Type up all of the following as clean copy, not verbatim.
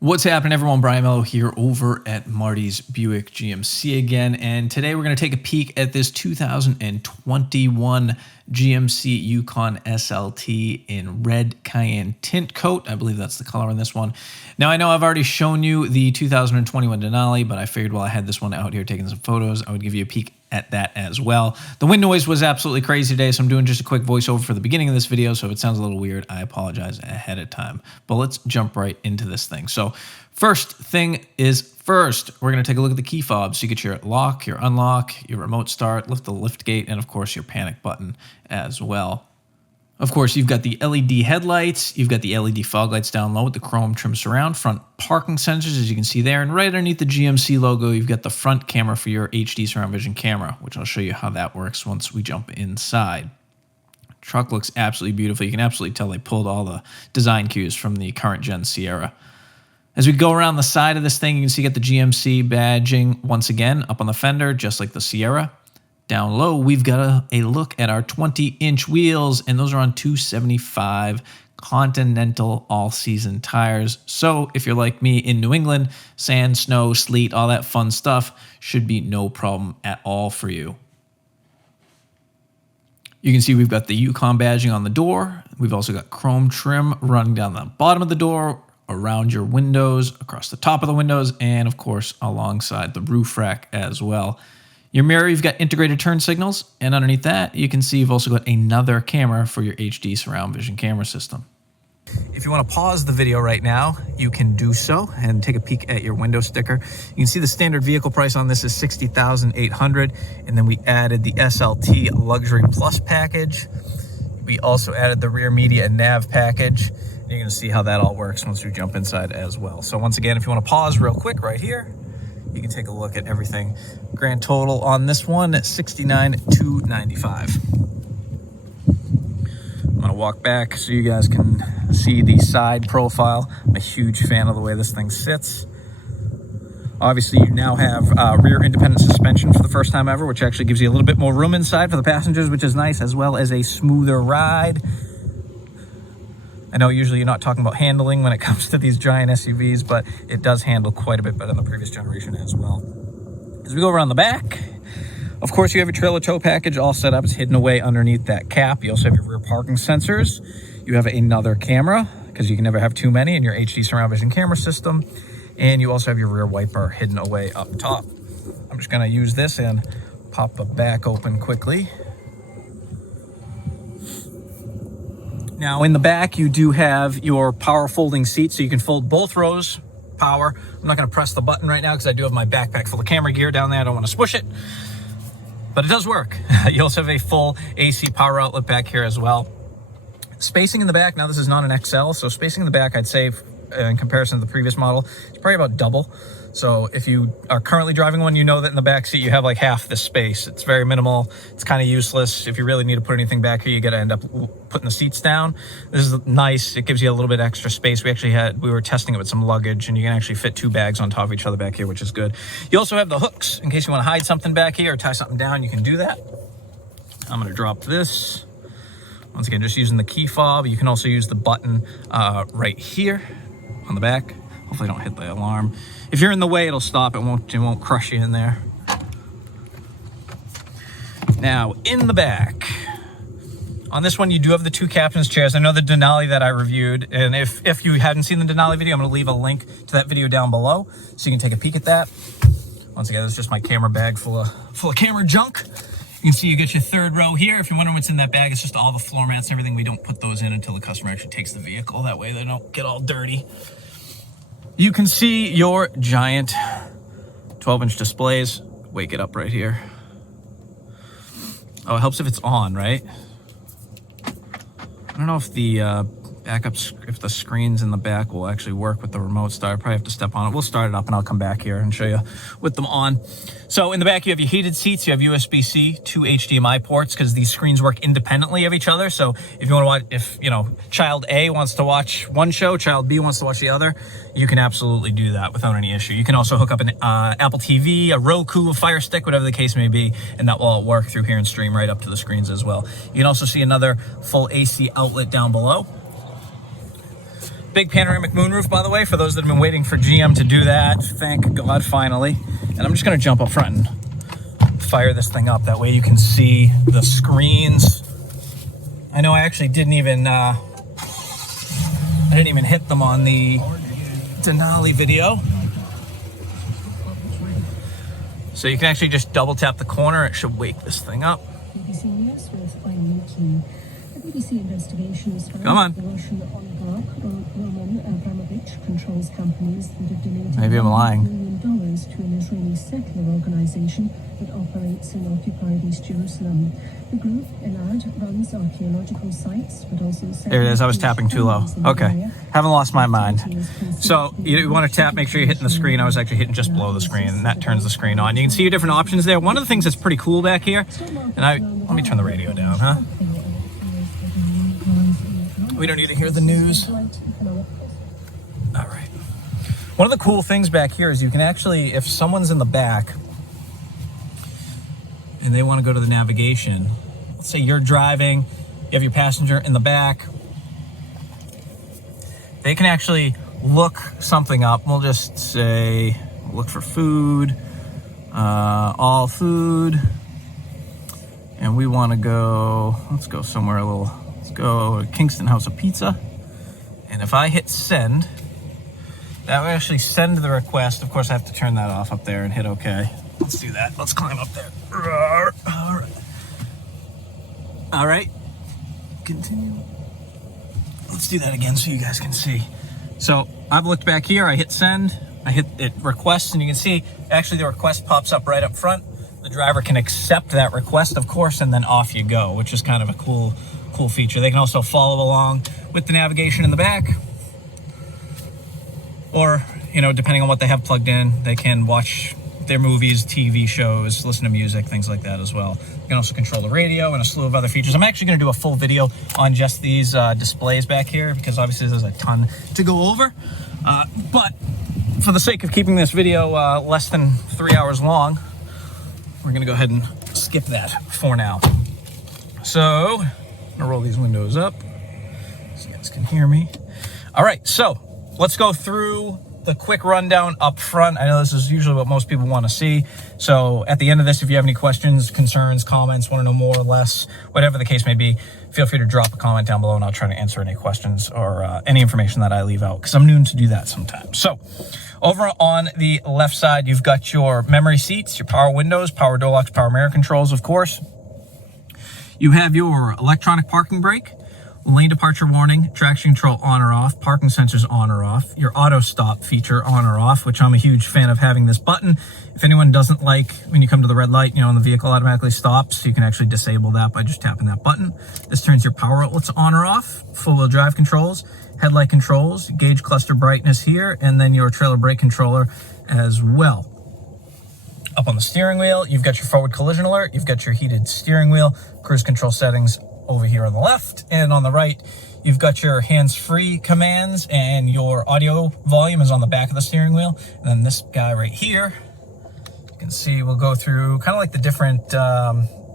What's happening, everyone? Brian Mello here over at Marty's Buick GMC again, and today we're going to take a peek at this 2021 GMC Yukon SLT in red Cayenne Tintcoat. I believe that's the color on this one. Now, I know I've already shown you the 2021 Denali, but I figured while I had this one out here taking some photos, I would give you a peek at that as well. The wind noise was absolutely crazy today, so I'm doing just a quick voiceover for the beginning of this video, so if it sounds a little weird, I apologize ahead of time. But let's jump right into this thing. So first thing is first, we're going to take a look at the key fobs. So you get your lock, your unlock, your remote start, lift the lift gate, and of course your panic button as well. Of course, you've got the LED headlights, you've got the LED fog lights down low with the chrome trim surround, front parking sensors, as you can see there, and right underneath the GMC logo, you've got the front camera for your HD surround vision camera, which I'll show you how that works once we jump inside. Truck looks absolutely beautiful. You can absolutely tell they pulled all the design cues from the current gen Sierra. As we go around the side of this thing, you can see you got the GMC badging once again up on the fender, just like the Sierra. Down low, we've got a look at our 20-inch wheels, and those are on 275 Continental all-season tires. So if you're like me in New England, sand, snow, sleet, all that fun stuff should be no problem at all for you. You can see we've got the Yukon badging on the door. We've also got chrome trim running down the bottom of the door, around your windows, across the top of the windows, and of course alongside the roof rack as well. Your mirror, you've got integrated turn signals, and underneath that, you can see you've also got another camera for your HD surround vision camera system. If you want to pause the video right now, you can do so and take a peek at your window sticker. You can see the standard vehicle price on this is $60,800, and then we added the SLT Luxury Plus package. We also added the rear media and nav package. You're going to see how that all works once we jump inside as well. So once again, if you want to pause real quick right here, you can take a look at everything. Grand total on this one at $69,295. I'm going to walk back so you guys can see the side profile. I'm a huge fan of the way this thing sits. Obviously, you now have rear independent suspension for the first time ever, which actually gives you a little bit more room inside for the passengers, which is nice, as well as a smoother ride. I know usually you're not talking about handling when it comes to these giant SUVs, but it does handle quite a bit better than the previous generation as well. As we go around the back, of course, you have your trailer tow package all set up. It's hidden away underneath that cap. You also have your rear parking sensors. You have another camera, because you can never have too many, in your HD surround vision camera system. And you also have your rear wiper hidden away up top. I'm just going to use this and pop the back open quickly. Now, in the back, you do have your power folding seat, so you can fold both rows, power. I'm not going to press the button right now because I do have my backpack full of camera gear down there. I don't want to squish it, but it does work. You also have a full AC power outlet back here as well. Spacing in the back, now this is not an XL, so spacing in the back, I'd say, in comparison to the previous model, it's probably about double. So if you are currently driving one, you know that in the back seat you have like half the space. It's very minimal. It's kind of useless. If you really need to put anything back here, you got to end up putting the seats down. This is nice. It gives you a little bit extra space. We were testing it with some luggage, and you can actually fit two bags on top of each other back here, which is good. You also have the hooks in case you want to hide something back here or tie something down. You can do that. I'm going to drop this. Once again, just using the key fob. You can also use the button right here on the back. Hopefully I don't hit the alarm. If you're in the way, it'll stop. It won't crush you in there. Now, in the back, on this one, you do have the two captain's chairs. I know the Denali that I reviewed, and if you hadn't seen the Denali video, I'm going to leave a link to that video down below so you can take a peek at that. Once again, it's just my camera bag full of camera junk. You can see you get your third row here. If you're wondering what's in that bag, it's just all the floor mats and everything. We don't put those in until the customer actually takes the vehicle. That way they don't get all dirty. You can see your giant 12-inch displays. Wake it up right here. Oh, it helps if it's on, right? I don't know if the if the screens in the back will actually work with the remote start. I probably have to step on it. We'll start it up and I'll come back here and show you with them on. So in the back, you have your heated seats. You have USB-C, 2 HDMI ports, because these screens work independently of each other. So if you want to watch, if child A wants to watch one show, child B wants to watch the other, you can absolutely do that without any issue. You can also hook up an Apple TV, a Roku, a Fire Stick, whatever the case may be, and that will all work through here and stream right up to the screens as well. You can also see another full AC outlet down below. big panoramic moonroof, by the way, for those that have been waiting for GM to do that. Thank God, finally. And I'm just going to jump up front and fire this thing up. That way you can see the screens. I know I actually didn't even hit them on the Denali video. So you can actually just double tap the corner. It should wake this thing up. BBC investigations found the Russian oligarch Roman Abramovich controls companies that have donated Maybe I'm lying. $1 million to an Israeli secular organization that operates in occupied East Jerusalem. The group, Elad, runs archaeological sites, but also... There it is. I was tapping too low. Okay. Haven't lost my mind. So you want to tap, make sure you're hitting the screen. I was actually hitting just below the screen, and that turns the screen on. You can see your different options there. One of the things that's pretty cool back here, and let me turn the radio down, huh? We don't need to hear the news. All right. One of the cool things back here is you can actually, if someone's in the back and they want to go to the navigation, let's say you're driving, you have your passenger in the back, they can actually look something up. We'll just say, look for food, all food, and we want to go, let's go somewhere a little, go to Kingston House of Pizza. And if I hit send, that will actually send the request. Of course, I have to turn that off up there and hit OK. Let's do that. Let's climb up there. All right. Continue. Let's do that again so you guys can see. So I've looked back here. I hit send. I hit it request, and you can see actually the request pops up right up front. The driver can accept that request, of course, and then off you go, which is kind of a cool feature. They can also follow along with the navigation in the back, or, you know, depending on what they have plugged in, they can watch their movies, TV shows, listen to music, things like that as well. You can also control the radio and a slew of other features. I'm actually going to do a full video on just these displays back here, because obviously there's a ton to go over. But for the sake of keeping this video less than 3 hours long, we're going to go ahead and skip that for now. So I'm gonna roll these windows up so you guys can hear me. All right, so let's go through the quick rundown up front. I know this is usually what most people want to see. So at the end of this, if you have any questions, concerns, comments, want to know more or less, whatever the case may be, feel free to drop a comment down below and I'll try to answer any questions or any information that I leave out, because I'm known to do that sometimes. So over on the left side, you've got your memory seats, your power windows, power door locks, power mirror controls, of course. You have your electronic parking brake, lane departure warning, traction control on or off, parking sensors on or off, your auto stop feature on or off, which I'm a huge fan of having this button. If anyone doesn't like when you come to the red light, you know, and the vehicle automatically stops, you can actually disable that by just tapping that button. This turns your power outlets on or off, four-wheel drive controls, headlight controls, gauge cluster brightness here, and then your trailer brake controller as well. Up on the steering wheel, you've got your forward collision alert, you've got your heated steering wheel, cruise control settings over here on the left, and on the right, you've got your hands-free commands, and your audio volume is on the back of the steering wheel. And then this guy right here, you can see we'll go through kind of like the different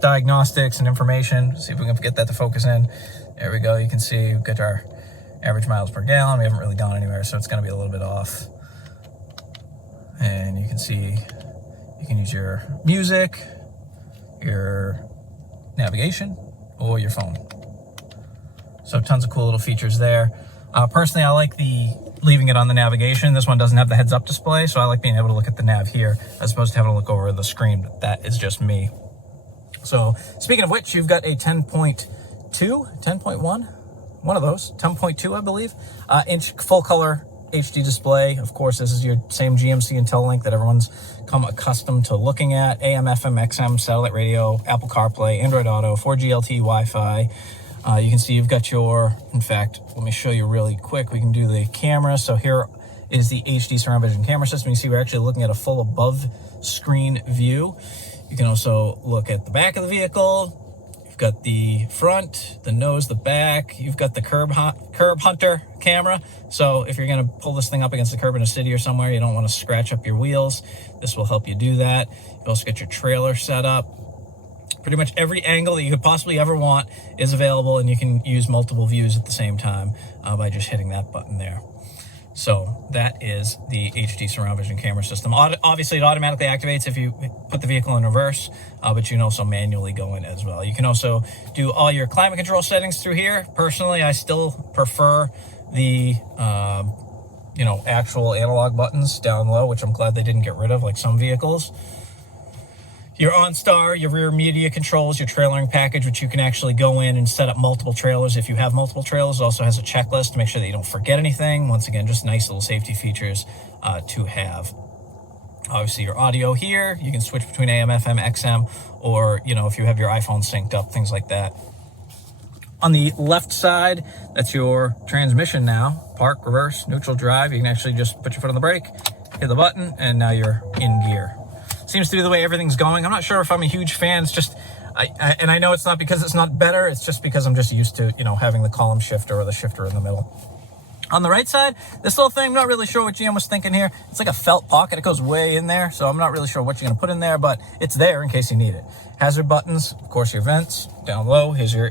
diagnostics and information. See if we can get that to focus in. There we go. You can see we've got our average miles per gallon. We haven't really gone anywhere, so it's going to be a little bit off. And you can see you can use your music, your navigation, or your phone. So tons of cool little features there. Personally, I like leaving it on the navigation. This one doesn't have the heads-up display, so I like being able to look at the nav here as opposed to having to look over the screen. But that is just me. So speaking of which, you've got a 10.2, 10.1, one of those, 10.2, I believe, inch full-color HD display. Of course, this is your same GMC IntelliLink that everyone's come accustomed to looking at. AM, FM, XM, satellite radio, Apple CarPlay, Android Auto, 4G LTE, Wi-Fi. You can see you've got your, in fact, let me show you really quick. We can do the camera. So here is the HD surround vision camera system. You see we're actually looking at a full above screen view. You can also look at the back of the vehicle. You've got the front, the nose, the back. You've got the curb hunter camera. So if you're going to pull this thing up against the curb in a city or somewhere, you don't want to scratch up your wheels. This will help you do that. You've also got your trailer set up. Pretty much every angle that you could possibly ever want is available, and you can use multiple views at the same time by just hitting that button there. So that is the HD surround vision camera system. Obviously, it automatically activates if you put the vehicle in reverse, but you can also manually go in as well. You can also do all your climate control settings through here. Personally, I still prefer the actual analog buttons down low, which I'm glad they didn't get rid of like some vehicles. Your OnStar, your rear media controls, your trailering package, which you can actually go in and set up multiple trailers if you have multiple trailers. It also has a checklist to make sure that you don't forget anything. Once again, just nice little safety features to have. Obviously, your audio here, you can switch between AM, FM, XM, or, if you have your iPhone synced up, things like that. On the left side, that's your transmission now. Park, reverse, neutral, drive. You can actually just put your foot on the brake, hit the button, and now you're in gear. Seems to be the way everything's going. I'm not sure if I'm a huge fan. It's just, and I know it's not because it's not better. It's just because I'm just used to, having the column shifter or the shifter in the middle. On the right side, this little thing, I'm not really sure what GM was thinking here. It's like a felt pocket. It goes way in there, so I'm not really sure what you're going to put in there, but it's there in case you need it. Hazard buttons, of course, your vents down low. Here's your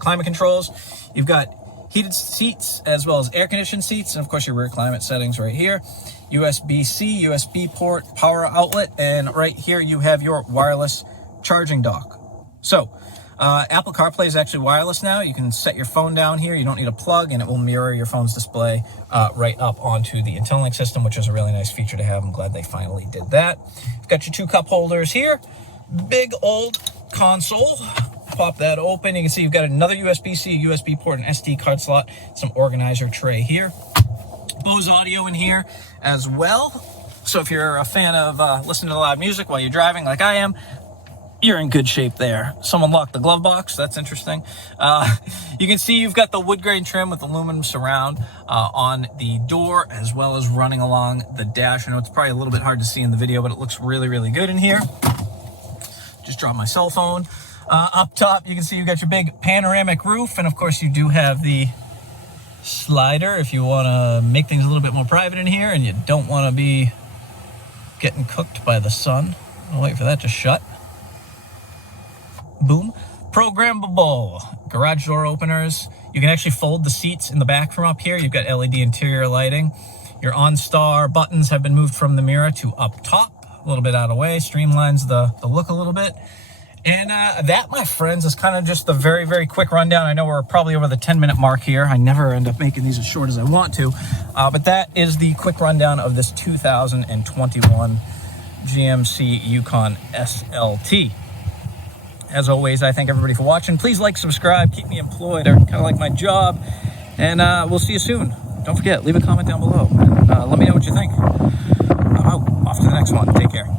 climate controls. You've got heated seats as well as air-conditioned seats, and of course your rear climate settings right here. USB-C, USB port, power outlet, and right here you have your wireless charging dock. So, Apple CarPlay is actually wireless now. You can set your phone down here. You don't need a plug, and it will mirror your phone's display right up onto the IntelliLink system, which is a really nice feature to have. I'm glad they finally did that. You've got your 2 cup holders here. Big old console. Pop that open. You can see you've got another USB-C, USB port, an SD card slot, some organizer tray here. Bose audio in here as well. So if you're a fan of listening to loud music while you're driving like I am, you're in good shape there. Someone locked the glove box. That's interesting. You can see you've got the wood grain trim with aluminum surround on the door, as well as running along the dash. I know it's probably a little bit hard to see in the video, but it looks really, really good in here. Just dropped my cell phone. Up top, you can see you've got your big panoramic roof, and of course you do have the slider if you want to make things a little bit more private in here and you don't want to be getting cooked by the sun. I'll wait for that to shut. Boom. Programmable garage door openers. You can actually fold the seats in the back from up here. You've got LED interior lighting. Your OnStar buttons have been moved from the mirror to up top, a little bit out of the way, streamlines the look a little bit. And that, my friends, is kind of just the very, very quick rundown. I know we're probably over the 10-minute mark here. I never end up making these as short as I want to. But that is the quick rundown of this 2021 GMC Yukon SLT. As always, I thank everybody for watching. Please like, subscribe, keep me employed. They're kind of like my job. And we'll see you soon. Don't forget, leave a comment down below. Let me know what you think. I'm out. Off to the next one. Take care.